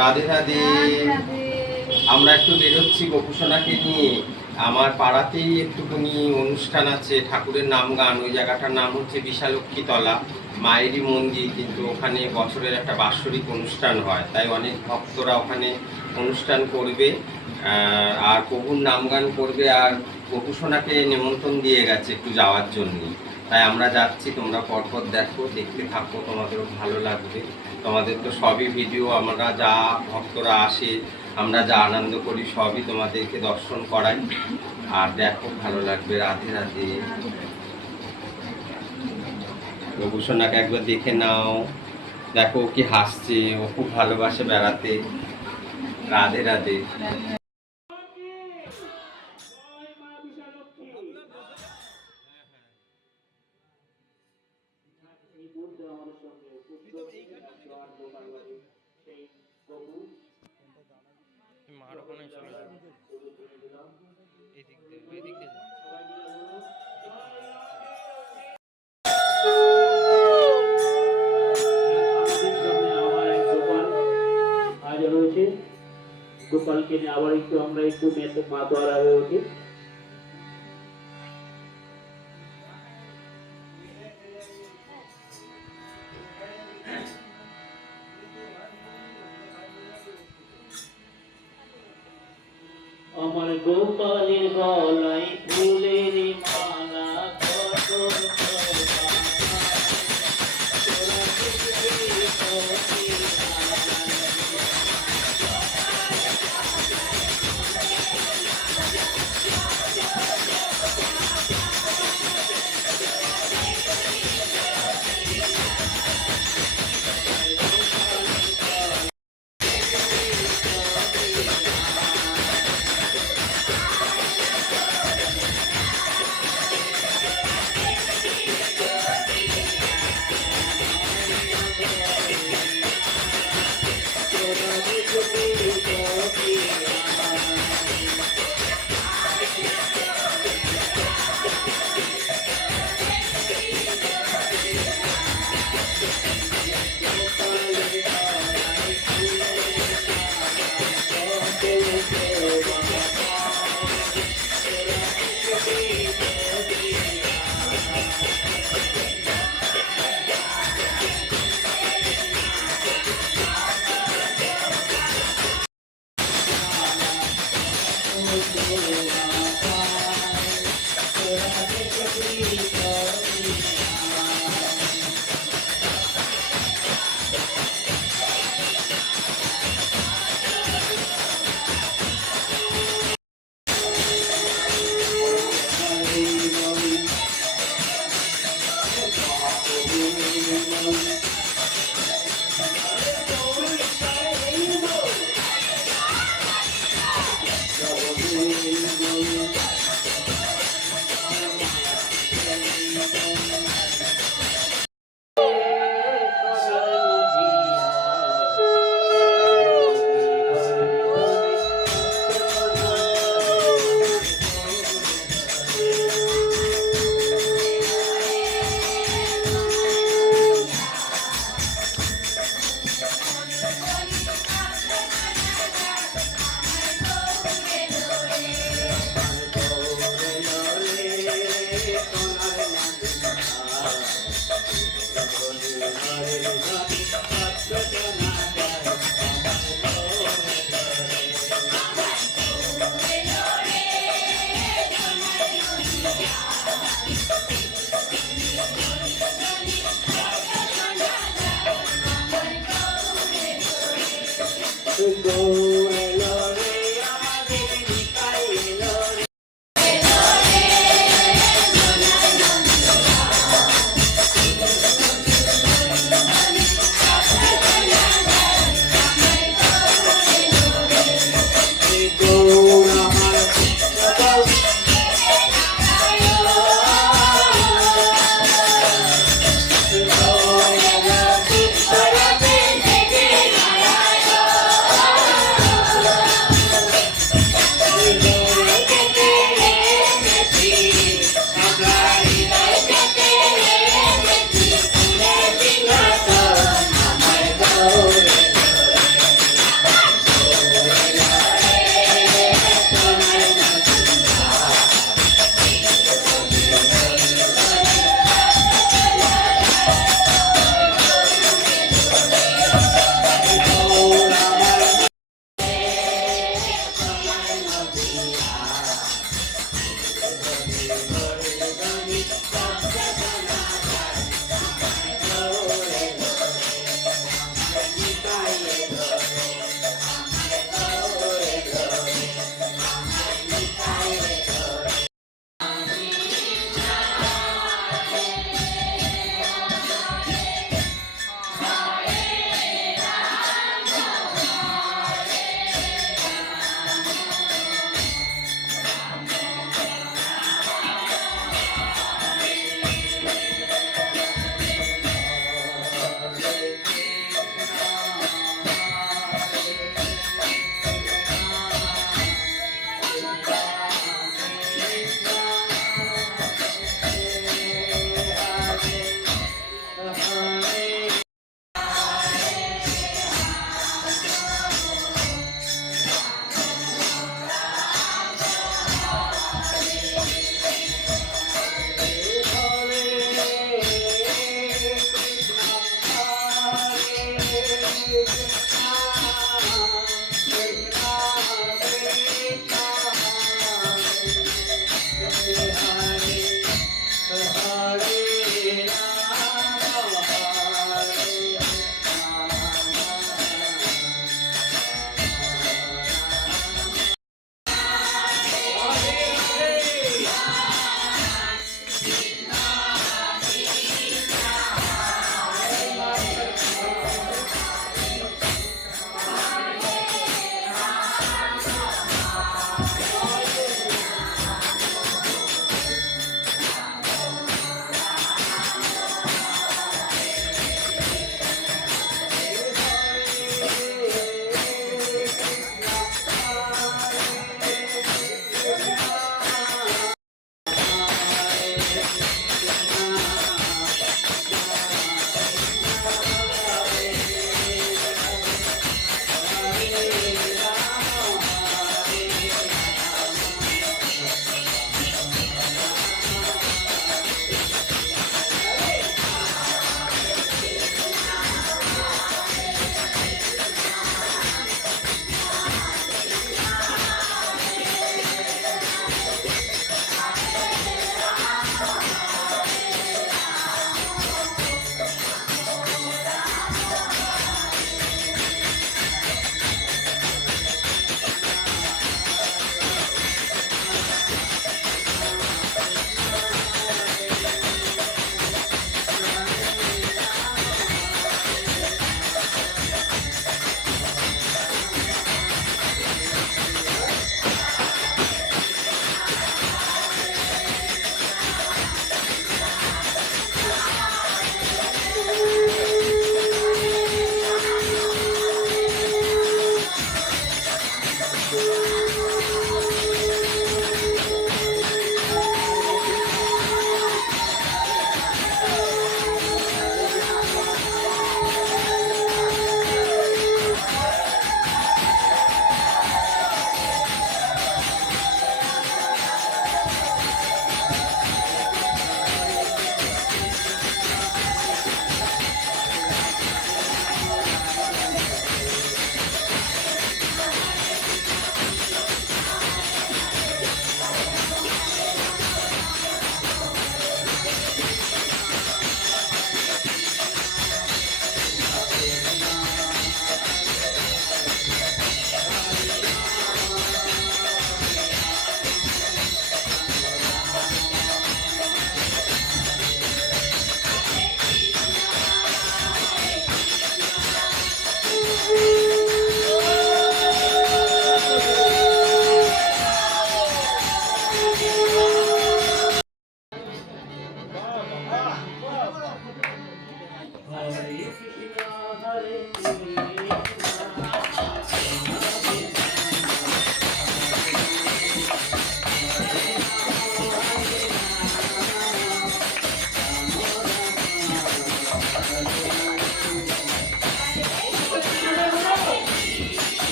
রাধে রাধে। আমরা একটু বেরোচ্ছি গোপুসোনাকে নিয়ে। আমার পাড়াতেই একটুখানি অনুষ্ঠান আছে, ঠাকুরের নাম গান। ওই জায়গাটার নাম হচ্ছে বিশালক্ষীতলা, মায়েরই মন্দির, কিন্তু ওখানে বছরের একটা বাৎসরিক অনুষ্ঠান হয়, তাই অনেক ভক্তরা ওখানে অনুষ্ঠান করবে আর প্রভুর নাম গান করবে। আর গোপুসোনাকে নিমন্ত্রণ দিয়ে গেছে একটু যাওয়ার জন্য, তাই আমরা যাচ্ছি। তোমরা পরপর দেখো, দেখতে থাকো, তোমাদেরও ভালো লাগবে। তোমাদের তো সবই ভিডিও, আমরা যা ভক্তরা আসে, আমরা যা আনন্দ করি, সবই তোমাদেরকে দর্শন করাই। আর দেখো, ভালো লাগবে। রাধে রাধে। গোপুসোনাকে একবার দেখে নাও, দেখো কি হাসছে, ও খুব ভালোবাসে বেড়াতে। রাধে রাধে। মার ওখানে চলে যাবে, এদিক দিয়ে ওই দিক দিয়ে রয়েছে। গোপালকে নিয়ে আবার একটু আমরা একটু মাতোয়ারা হয়ে উঠি। আমার গোপালের গলায় ফুলের মালা, কত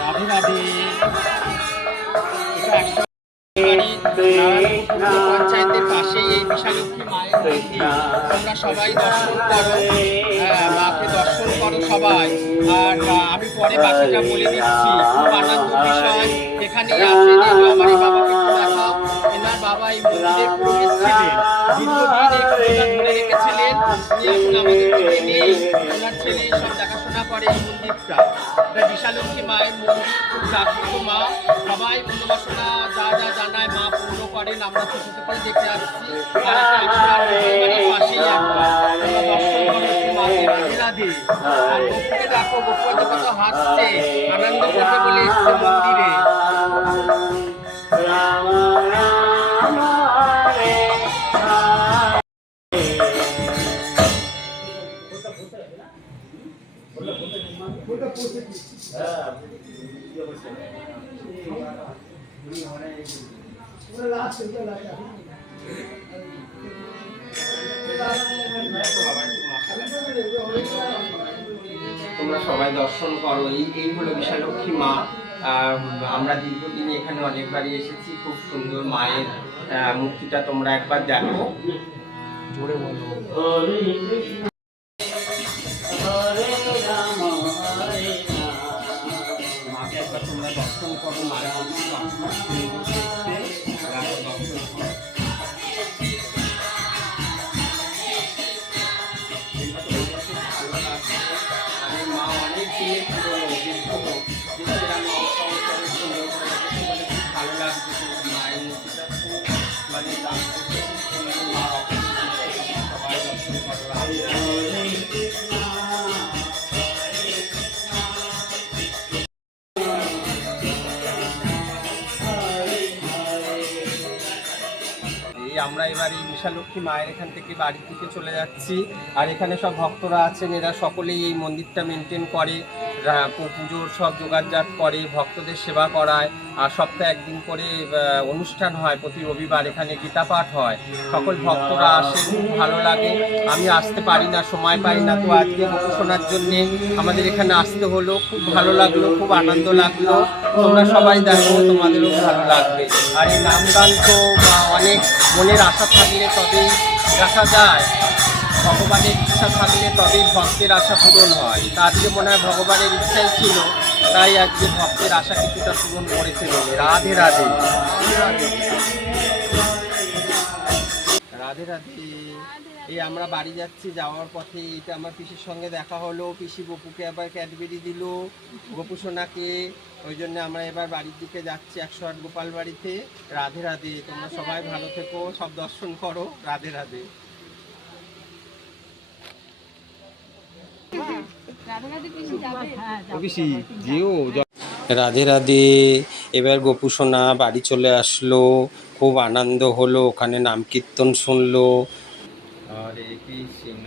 রাধে রাধে। এটা পঞ্চায়েতের পাশেই এই বিশালক্ষী মায়ের মন্দির। তোমরা সবাই দর্শন করো, মাকে দর্শন করো সবাই। আর আমি পরে বাকিটা বলে দিচ্ছি। খুব আনন্দের বিষয় এখানে আছে। দেখো আমার এই বাবাকে একটু দেখাও। এনার বাবা এই মন্দিরের পুরোহিত ছিলেন, দীর্ঘদিন এই পুজোটা ধরে রেখেছিলেন। উনি এখন আমাদের মধ্যে নেই, ওনার ছেলে সব দেখাশোনা করে এই মন্দিরটা। এটা বিশালক্ষী মায়ের মন্দির, খুব জাগ্রত মা। সবাই মনোবাসনা যা যা জানায় মা পূর্ণ করেন। আমরা ছোট থেকে দেখে আসছি। আর এটা বাড়ির পাশেই একবার তোমরা দর্শন করো একটু মাকে। রাধে রাধে। আর গপুকে দেখো, গপু কত হাসছে, আনন্দ করতে বলে এসছে মন্দিরে। রাম রাম হরে তোমরা সবাই দর্শন করো। এই হলো বিশালক্ষী মা। আমরা দীর্ঘদিন এখানে অনেকবারই এসেছি। খুব সুন্দর মায়ের মূর্তিটা তোমরা একবার দেখো। জোরে বলো। হরে কৃষ্ণ হরে রাম হরে রাম। মাকে একবার তোমরা দর্শন করো। মায়ের মূর্তিটা খুব সুন্দর দেখতে। একবার দর্শন করো। মা অনেক দিনের পুরনো, ভালো লাগছে। মায়ের মূর্তিটা খুব মানে সুন্দর। মা সবাই দর্শন করো। আমরা এবার এই বিশালক্ষী মায়ের এখান থেকে বাড়ির দিকে চলে যাচ্ছি। আর এখানে সব ভক্তরা আছেন, এরা সকলেই এই মন্দিরটা মেনটেন করে, পুজোর সব জোগাড়জাত করে, ভক্তদের সেবা করায়। আর সপ্তাহে একদিন করে অনুষ্ঠান হয়, প্রতি রবিবার এখানে গীতা পাঠ হয়। সকল ভক্তরা আসেন, খুব ভালো লাগে। আমি আসতে পারি না, সময় পাই না, তো আজকে গবেষণার জন্যে আমাদের এখানে আসতে হলো। খুব ভালো লাগলো, খুব আনন্দ লাগলো। তোমরা সবাই দেখো, তোমাদেরও ভালো লাগবে। আর এই নাম গান তো অনেক মনের আশা থাকলে তবেই দেখা যায়, ভগবানের ইচ্ছা থাকলে তবেই ভক্তের আশা পূরণ হয়। তা আজকে মনে হয় ভগবানের ইচ্ছাই ছিল, তাই আজকে ভক্তের আশা কিছুটা পূরণ করেছে বলে। রাধে রাধে। রাধে রাধে। এই আমরা বাড়ি যাচ্ছি, যাওয়ার পথে এটা আমার পিসির সঙ্গে দেখা হলো। পিসি গপুকে আবার ক্যাডবেরি দিল, গপু সোনাকে। ওই জন্য আমরা এবার বাড়ির দিকে যাচ্ছি 108 গোপাল বাড়িতে। রাধে রাধে। তোমরা সবাই ভালো থেকো, সব দর্শন করো। রাধে রাধে। রাধে রাধে। এবার গোপুসোনা বাড়ি চলে আসলো, খুব আনন্দ হলো, ওখানে নাম কীর্তন শুনলো। হরে কৃষ্ণ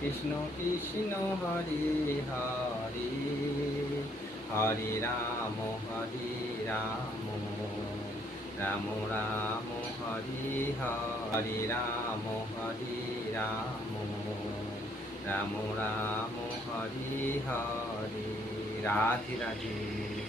কৃষ্ণ কৃষ্ণ হরে হরে, হরে রাম রাম রাম হরে হরে, রাম হরে রাম রাম রাম হরে হরে। রাধে রাধে।